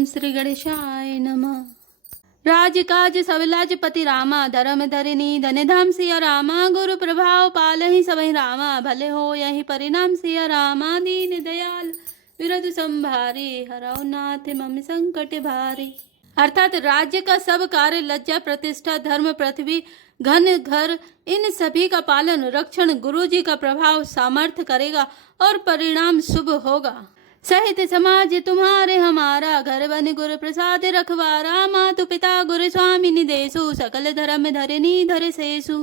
ओम श्री गणेशाय नमः। राजकाज सविलाज पति रामा, धर्म धरिनी धन धाम सिया रामा, गुरु प्रभाव पालहि सबहि रामा, भले हो यही परिणाम सिया रामा, दीन दयाल विरध संभारे, हरौ नाथ मम संकट भारे। अर्थात राज्य का सब कार्य, लज्जा प्रतिष्ठा धर्म पृथ्वी घन घर, इन सभी का पालन रक्षण गुरु जी का प्रभाव सामर्थ्य करेगा और परिणाम शुभ होगा। सहित समाज तुम्हारे हमारा, घर बन गुरु प्रसाद रखवारा, मातु पिता गुरु स्वामी निदेशु, सकल धर्म धरिनी धर सेसु।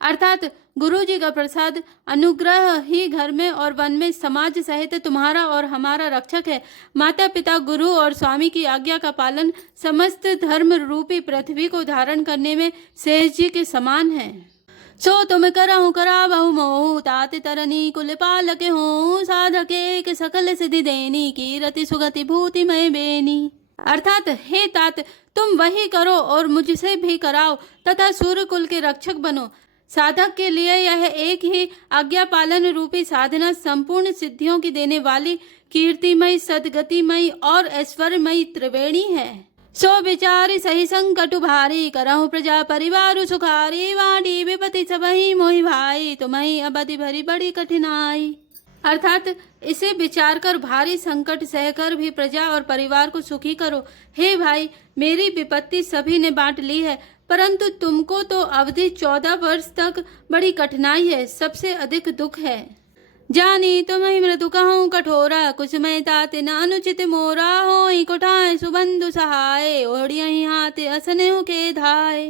अर्थात गुरु जी का प्रसाद अनुग्रह ही घर में और वन में समाज सहित तुम्हारा और हमारा रक्षक है। माता पिता गुरु और स्वामी की आज्ञा का पालन समस्त धर्म रूपी पृथ्वी को धारण करने में शेष जी के समान है। सो तुम करहु करावहु मोहु, तात तरनी कुल पालक हो, साधके के सकल सिद्धि देनी, कीरति सुगति भूति मय बेनी। अर्थात हे तात, तुम वही करो और मुझसे भी कराओ तथा सूर्य कुल के रक्षक बनो। साधक के लिए यह एक ही आज्ञा पालन रूपी साधना संपूर्ण सिद्धियों की देने वाली कीर्तिमयी सदगतिमयी और ऐश्वर्यमयी त्रिवेणी है। सो विचारी सही संकट भारी, करहु प्रजा परिवार सुखारी, वाणी विपति सबहि मोहि भाई, तुम्हि अबधि भरी बड़ी कठिनाई। अर्थात इसे विचार कर भारी संकट सहकर भी प्रजा और परिवार को सुखी करो। हे भाई, मेरी विपत्ति सभी ने बांट ली है, परंतु तुमको तो अवधि 14 वर्ष तक बड़ी कठिनाई है, सबसे अधिक दुख है। जानी तुम्हें मृदु कहूँ कठोरा, कुछ मैं तात न अनुचित मोरा, हो कुठाए सुबंधु सहाय, ओढ़ियहि हाथ असनेहु के धाय।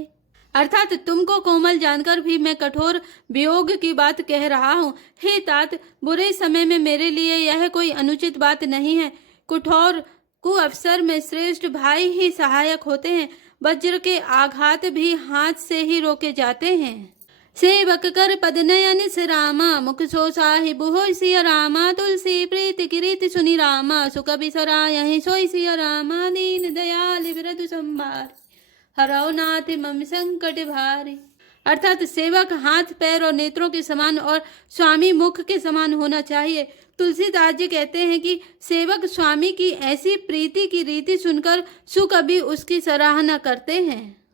अर्थात तुमको कोमल जानकर भी मैं कठोर वियोग की बात कह रहा हूँ। हे तात, बुरे समय में मेरे लिए यह कोई अनुचित बात नहीं है। कठोर कुअवसर में श्रेष्ठ भाई ही सहायक होते हैं। वज्र के आघात भी हाथ से ही रोके जाते हैं। सेवक कर पद नयन से रामा, मुख सो साहिब हो सिया रामा, तुलसी प्रीति किरीति सुनि रामा, सुख बिसरा यही सोई सिया रामा, दीन दयाल विरधु संभार, हरौ नाथ मम संकट भारी। अर्थात सेवक हाथ पैर और नेत्रों के समान और स्वामी मुख के समान होना चाहिए। तुलसीदास जी कहते हैं कि सेवक स्वामी की ऐसी प्रीति की रीति सुनकर सुकवि उसकी सराहना करते हैं।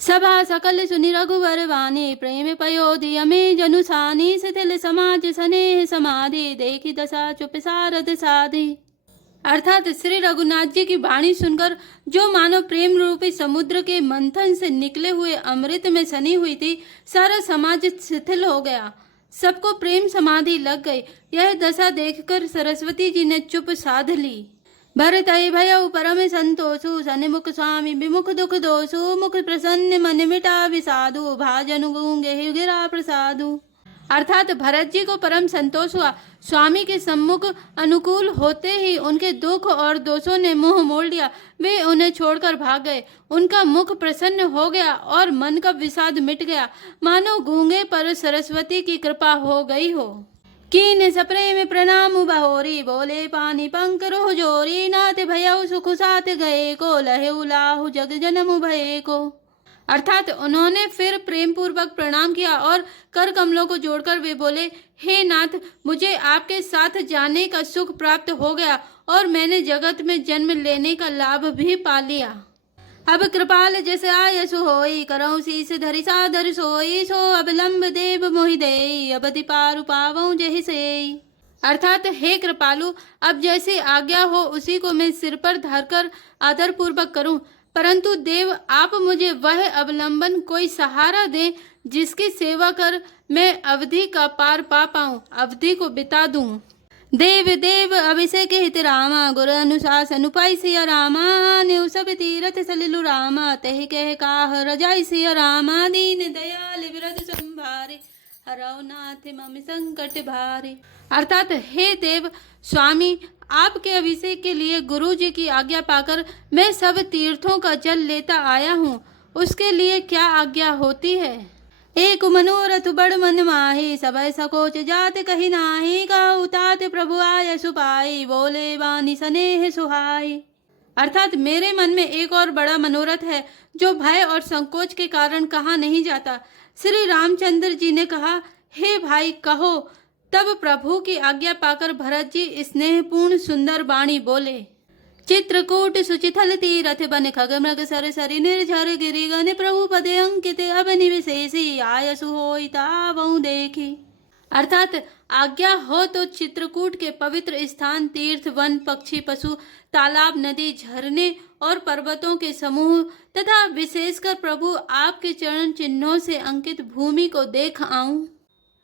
सभा सकल सुनि रघुवर वाणी, प्रेम पयोधि अमे जनुसानी, शिथिल समाज स्नेह समाधि, देखी दशा चुप सारद साधि। अर्थात श्री रघुनाथ जी की वाणी सुनकर जो मानो प्रेम रूपी समुद्र के मंथन से निकले हुए अमृत में सनी हुई थी, सारा समाज शिथिल हो गया, सबको प्रेम समाधि लग गई। यह दशा देखकर सरस्वती जी ने चुप साध ली। भरत भयउ परम संतोषु, सन्मुख स्वामी विमुख दुख दोषु, मुख प्रसन्न मन मिटा विषादु, भाजनु गूंगे गिरा प्रसादु। अर्थात भरत जी को परम संतोष हुआ। स्वामी के सम्मुख अनुकूल होते ही उनके दुख और दोषों ने मुंह मोड़ लिया, वे उन्हें छोड़कर भाग गए। उनका मुख प्रसन्न हो गया और मन का विषाद मिट गया, मानो गूंगे पर सरस्वती की कृपा हो गई हो। कीन सप्रेम प्रणाम बहोरी, बोले पानी पंकरो जोरी, नाथ भयउ सुख साथ गए को, लहे उलाहु जग जन्म भये को। अर्थात उन्होंने फिर प्रेम पूर्वक प्रणाम किया और कर कमलों को जोड़कर वे बोले, हे नाथ, मुझे आपके साथ जाने का सुख प्राप्त हो गया और मैंने जगत में जन्म लेने का लाभ भी पा लिया। अब कृपाल जैसे आयसु होई, करहु शीस धरि सादर सोई, सो अवलंब देव मोहि देई, अबधि पारु पावऊं जहि सेई। अर्थात हे कृपालु, अब जैसी आज्ञा हो उसी को मैं सिर पर धरकर आदर पूर्वक करूं, परंतु देव आप मुझे वह अवलंबन कोई सहारा दें जिसकी सेवा कर मैं अवधि का पार पा पाऊं, अवधि को बिता दूं। देव देव अभिषेक हित रामा, गुरु अनुशासन पाई सिया रामा, न्यू सब तीरथ सलिलु रामा, तहि कह काह रजाई सिया रामा, दीन दयाल विरध संभारे, हरौ नाथ मम संकट भारे। अर्थात हे देव स्वामी, आपके अभिषेक के लिए गुरु जी की आज्ञा पाकर मैं सब तीर्थों का जल लेता आया हूँ, उसके लिए क्या आज्ञा होती है। एक मनोरथ बड़ मन माही, सबय सकोच जात कही नाही, कहु तात प्रभु आय सुपाई, बोले वाणी स्नेह सुहाई। अर्थात मेरे मन में एक और बड़ा मनोरथ है जो भय और संकोच के कारण कहा नहीं जाता। श्री रामचंद्र जी ने कहा, हे भाई कहो। तब प्रभु की आज्ञा पाकर भरत जी स्नेहपूर्ण सुंदर वाणी बोले। चित्रकूट सुचिथल तीरथ बन खग मृग सर सरि निर्झर गिरि गन प्रभु पदे अंकित अब निविशेषी आयसु होई तावहु देखी। अर्थात आज्ञा हो तो चित्रकूट के पवित्र स्थान, तीर्थ, वन, पक्षी, पशु, तालाब, नदी, झरने और पर्वतों के समूह तथा विशेषकर प्रभु आपके चरण चिन्हों से अंकित भूमि को देख आऊं।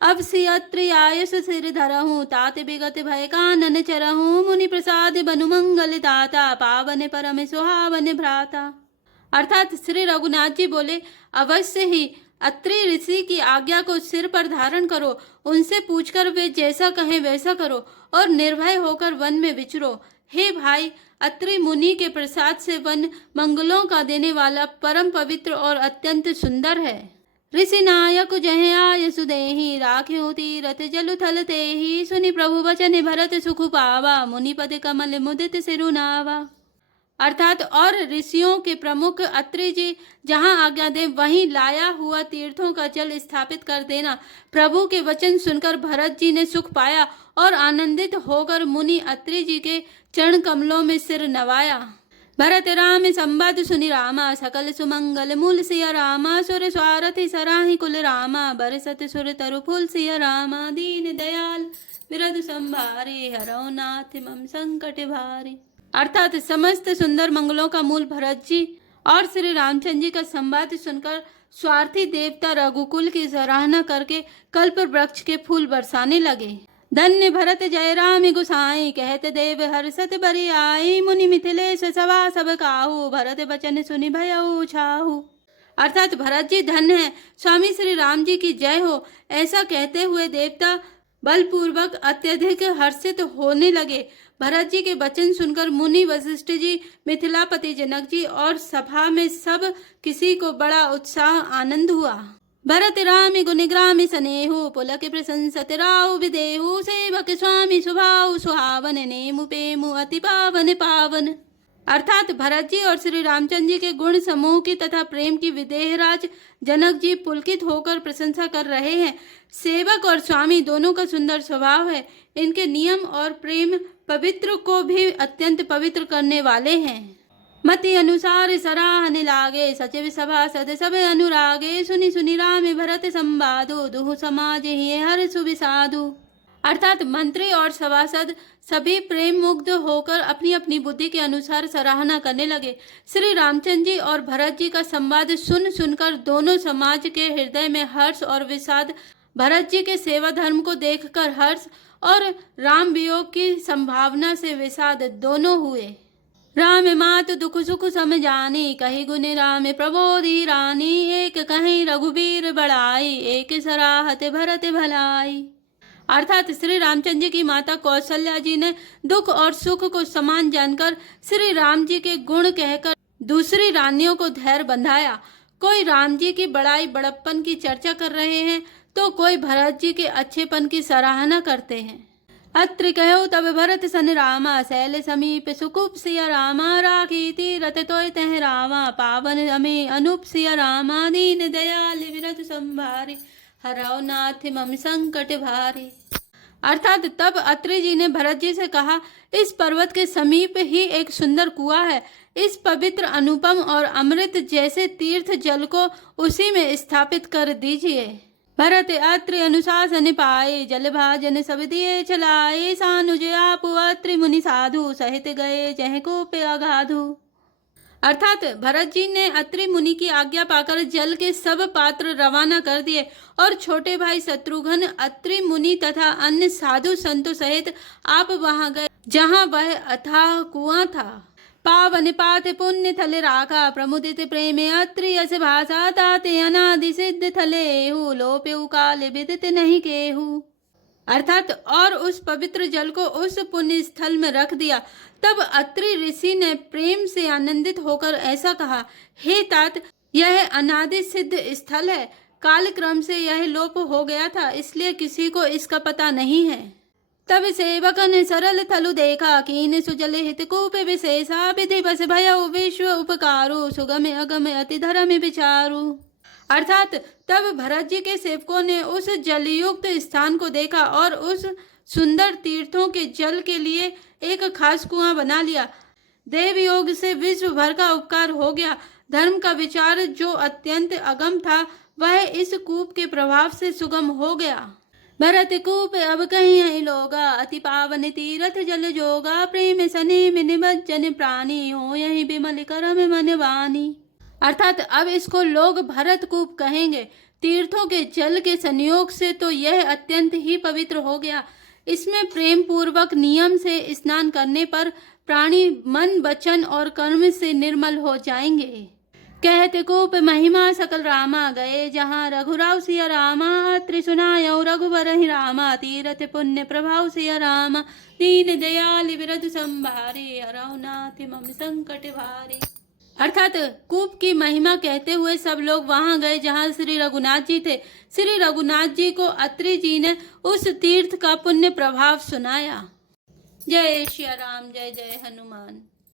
अब सियत्रि आयस सिर धरहूँ, तात विगत भय कानन चरहूँ, मुनि प्रसाद बनु मंगल दाता, पावन परम सुहावन भ्राता। अर्थात श्री रघुनाथ जी बोले, अवश्य ही अत्रि ऋषि की आज्ञा को सिर पर धारण करो, उनसे पूछकर वे जैसा कहें वैसा करो और निर्भय होकर वन में विचरो। हे भाई, अत्रि मुनि के प्रसाद से वन मंगलों का देने वाला परम पवित्र और अत्यंत सुंदर है। ऋषि नायक जह आय सुदेहि, राख्यो तीरथ जल थल तेहि, सुनि प्रभु वचन भरत सुख पावा, मुनि पद कमल मुदित सिरुनावा। अर्थात और ऋषियों के प्रमुख अत्रि जी जहाँ आज्ञा दे वहीं लाया हुआ तीर्थों का जल स्थापित कर देना। प्रभु के वचन सुनकर भरत जी ने सुख पाया और आनंदित होकर मुनि अत्रि जी के चरण कमलों में सिर नवाया। भरत राम संवाद सुनि रामा, सकल सुमंगल मूल सिया रामा, सुर स्वारथि सराहि कुल रामा, बरसत सुर तरु फूल सिया रामा, दीन दयाल विरधु संभारे, हरौ नाथ मम संकट भारे। अर्थात समस्त सुंदर मंगलों का मूल भरत जी और श्री रामचंद्र जी का संवाद सुनकर स्वार्थी देवता रघुकुल की सराहना करके कल्प वृक्ष के फूल बरसाने लगे। धन्य भरत जय राम गुसाई, कहत देव हर्षत बरि आई, मुनि मिथिलेश सभा सब काहू, भरत बचन सुनि भयउ छाहू। अर्थात भरत जी धन्य है, स्वामी श्री राम जी की जय हो। ऐसा कहते हुए देवता बलपूर्वक अत्यधिक हर्षित होने लगे। भरत जी के वचन सुनकर मुनि वशिष्ठ जी, मिथिलापति जनक जी और सभा में सब किसी को बड़ा उत्साह आनंद हुआ। भरत राम गुणग्राम स्नेहु, पुलक प्रशंसत राव विदेहु, सेवक स्वामी स्वभाव सुहावन, नेमु पेमु अति पावन पावन। अर्थात भरत जी और श्री रामचंद्र जी के गुण समूह की तथा प्रेम की विदेहराज जनक जी पुलकित होकर प्रशंसा कर रहे हैं। सेवक और स्वामी दोनों का सुंदर स्वभाव है। इनके नियम और प्रेम पवित्र को भी अत्यंत पवित्र करने वाले हैं। मति अनुसार सराहने लागे, सचिव सभा सद सब अनुरागे, सुनि सुनि राम भरत संवादो, दुहु समाज ही हर सुविसाधु। अर्थात मंत्री और सभासद सभी प्रेम मुग्ध होकर अपनी अपनी बुद्धि के अनुसार सराहना करने लगे। श्री रामचंद्र जी और भरत जी का संवाद सुन सुनकर दोनों समाज के हृदय में हर्ष और विषाद, भरत जी के सेवा धर्म को देखकर हर्ष और राम वियोग की संभावना से विषाद दोनों हुए। राम मात दुख सुख समझानी, कही गुण राम प्रबोधि रानी, एक कहीं रघुबीर बड़ाई, एक सराहत भरत भलाई। अर्थात श्री रामचंद्र जी की माता कौशल्या जी ने दुख और सुख को समान जानकर श्री राम जी के गुण कहकर दूसरी रानियों को धैर्य बंधाया। कोई राम जी की बड़ाई बड़प्पन की चर्चा कर रहे हैं तो कोई भरत जी के अच्छेपन की सराहना करते हैं। अत्रि कहो तब भरत सन रामा, शैल समीप सुकुप सिया रामा, राखी तीरथ तोय तह रामा, पावन अमे अनुप सिया रामा, दीन दयाल विरध संभारे, हरौ नाथ मम संकट भारे। अर्थात तब अत्रि जी ने भरत जी से कहा, इस पर्वत के समीप ही एक सुंदर कुआं है। इस पवित्र अनुपम और अमृत जैसे तीर्थ जल को उसी में स्थापित कर दीजिए। भरत अत्रि अनुशासन पाए, जल भाजन सब दिए चलाए, सानुज आप अत्रि मुनि साधु, सहित गए जह कूप अगाधु। अर्थात भरत जी ने अत्रि मुनि की आज्ञा पाकर जल के सब पात्र रवाना कर दिए और छोटे भाई शत्रुघ्न, अत्रि मुनि तथा अन्य साधु संतों सहित आप वहां गए जहां वह अथाह कुआं था। पावन पाथ पुण्य थले राखा, प्रमुदित प्रेमे अत्रि यस भाषा, ताते अनादि सिद्ध थलेहु, लोप्यु काल विदित नहीं केहू। अर्थात और उस पवित्र जल को उस पुण्य स्थल में रख दिया। तब अत्रि ऋषि ने प्रेम से आनंदित होकर ऐसा कहा, हे तात, यह अनादि सिद्ध स्थल है। काल क्रम से यह लोप हो गया था, इसलिए किसी को इसका पता नहीं है। तब सेवक ने सरल थलु देखा, कीन सुजल हित कूप विशेषा, विधि बस भयउ विश्व उपकारु, सुगम अगम अति धर्म विचारु। अर्थात तब भरत जी के सेवकों ने उस जलयुक्त स्थान को देखा और उस सुंदर तीर्थों के जल के लिए एक खास कुआं बना लिया। देव योग से विश्व भर का उपकार हो गया। धर्म का विचार जो अत्यंत अगम था वह इस कूप के प्रभाव से सुगम हो गया। भरत कूप अब कहीं नहीं लोगा, अति पावन तीरथ जल जोगा, प्रेम सने में निमज्जन प्राणी, हो यही बिमल करम मन वाणी। अर्थात अब इसको लोग भरत कूप कहेंगे। तीर्थों के जल के संयोग से तो यह अत्यंत ही पवित्र हो गया। इसमें प्रेम पूर्वक नियम से स्नान करने पर प्राणी मन वचन और कर्म से निर्मल हो जाएंगे। कहते कूप महिमा सकल रामा, गए जहाँ रघुराव सिया रामा, त्रिसुनायो रघुवर ही रामा, तीरथ पुण्य प्रभाव सिया रामा, दीन दयाल विरध संभारे, हरौ नाथ मम संकट भारे। अर्थात कूप की महिमा कहते हुए सब लोग वहां गए जहां श्री रघुनाथ जी थे। श्री रघुनाथ जी को अत्रि जी ने उस तीर्थ का पुण्य प्रभाव सुनाया। जय श्री राम, जय जय हनुमान।